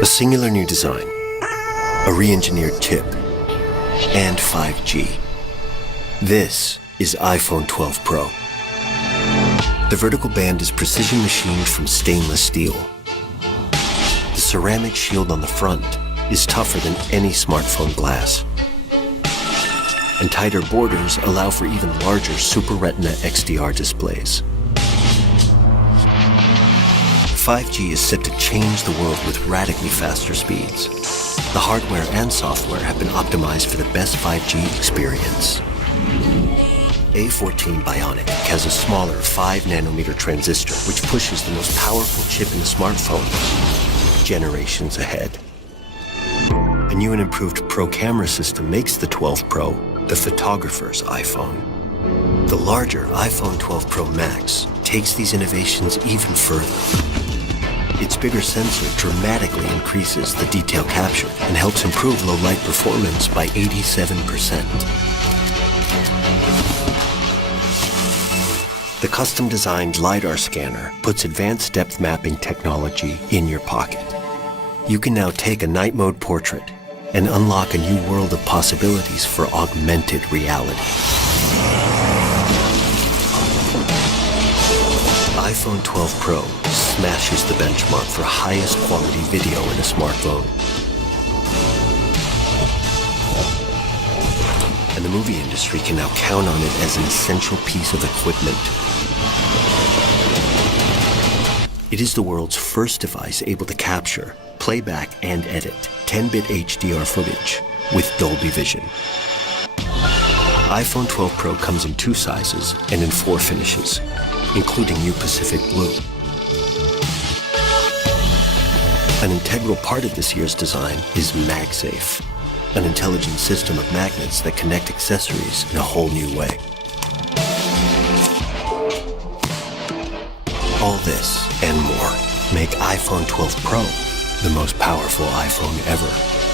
A singular new design, a re-engineered chip, and 5G. This is iPhone 12 Pro. The vertical band is precision machined from stainless steel. The ceramic shield on the front is tougher than any smartphone glass. And tighter borders allow for even larger Super Retina XDR displays. 5G is set to change the world with radically faster speeds. The hardware and software have been optimized for the best 5G experience. A14 Bionic has a smaller 5nm transistor which pushes the most powerful chip in the smartphone generations ahead. A new and improved Pro camera system makes the 12 Pro the photographer's iPhone. The larger iPhone 12 Pro Max takes these innovations even further. Its bigger sensor dramatically increases the detail captured and helps improve low light performance by 87%. The custom-designed LiDAR scanner puts advanced depth mapping technology in your pocket. You can now take a night mode portrait and unlock a new world of possibilities for augmented reality. iPhone 12 Pro smashes the benchmark for highest quality video in a smartphone. And the movie industry can now count on it as an essential piece of equipment. It is the world's first device able to capture, playback, and edit 10-bit HDR footage with Dolby Vision. iPhone 12 Pro comes in 2 sizes and in 4 finishes, including new Pacific Blue. An integral part of this year's design is MagSafe, an intelligent system of magnets that connect accessories in a whole new way. All this and more make iPhone 12 Pro the most powerful iPhone ever.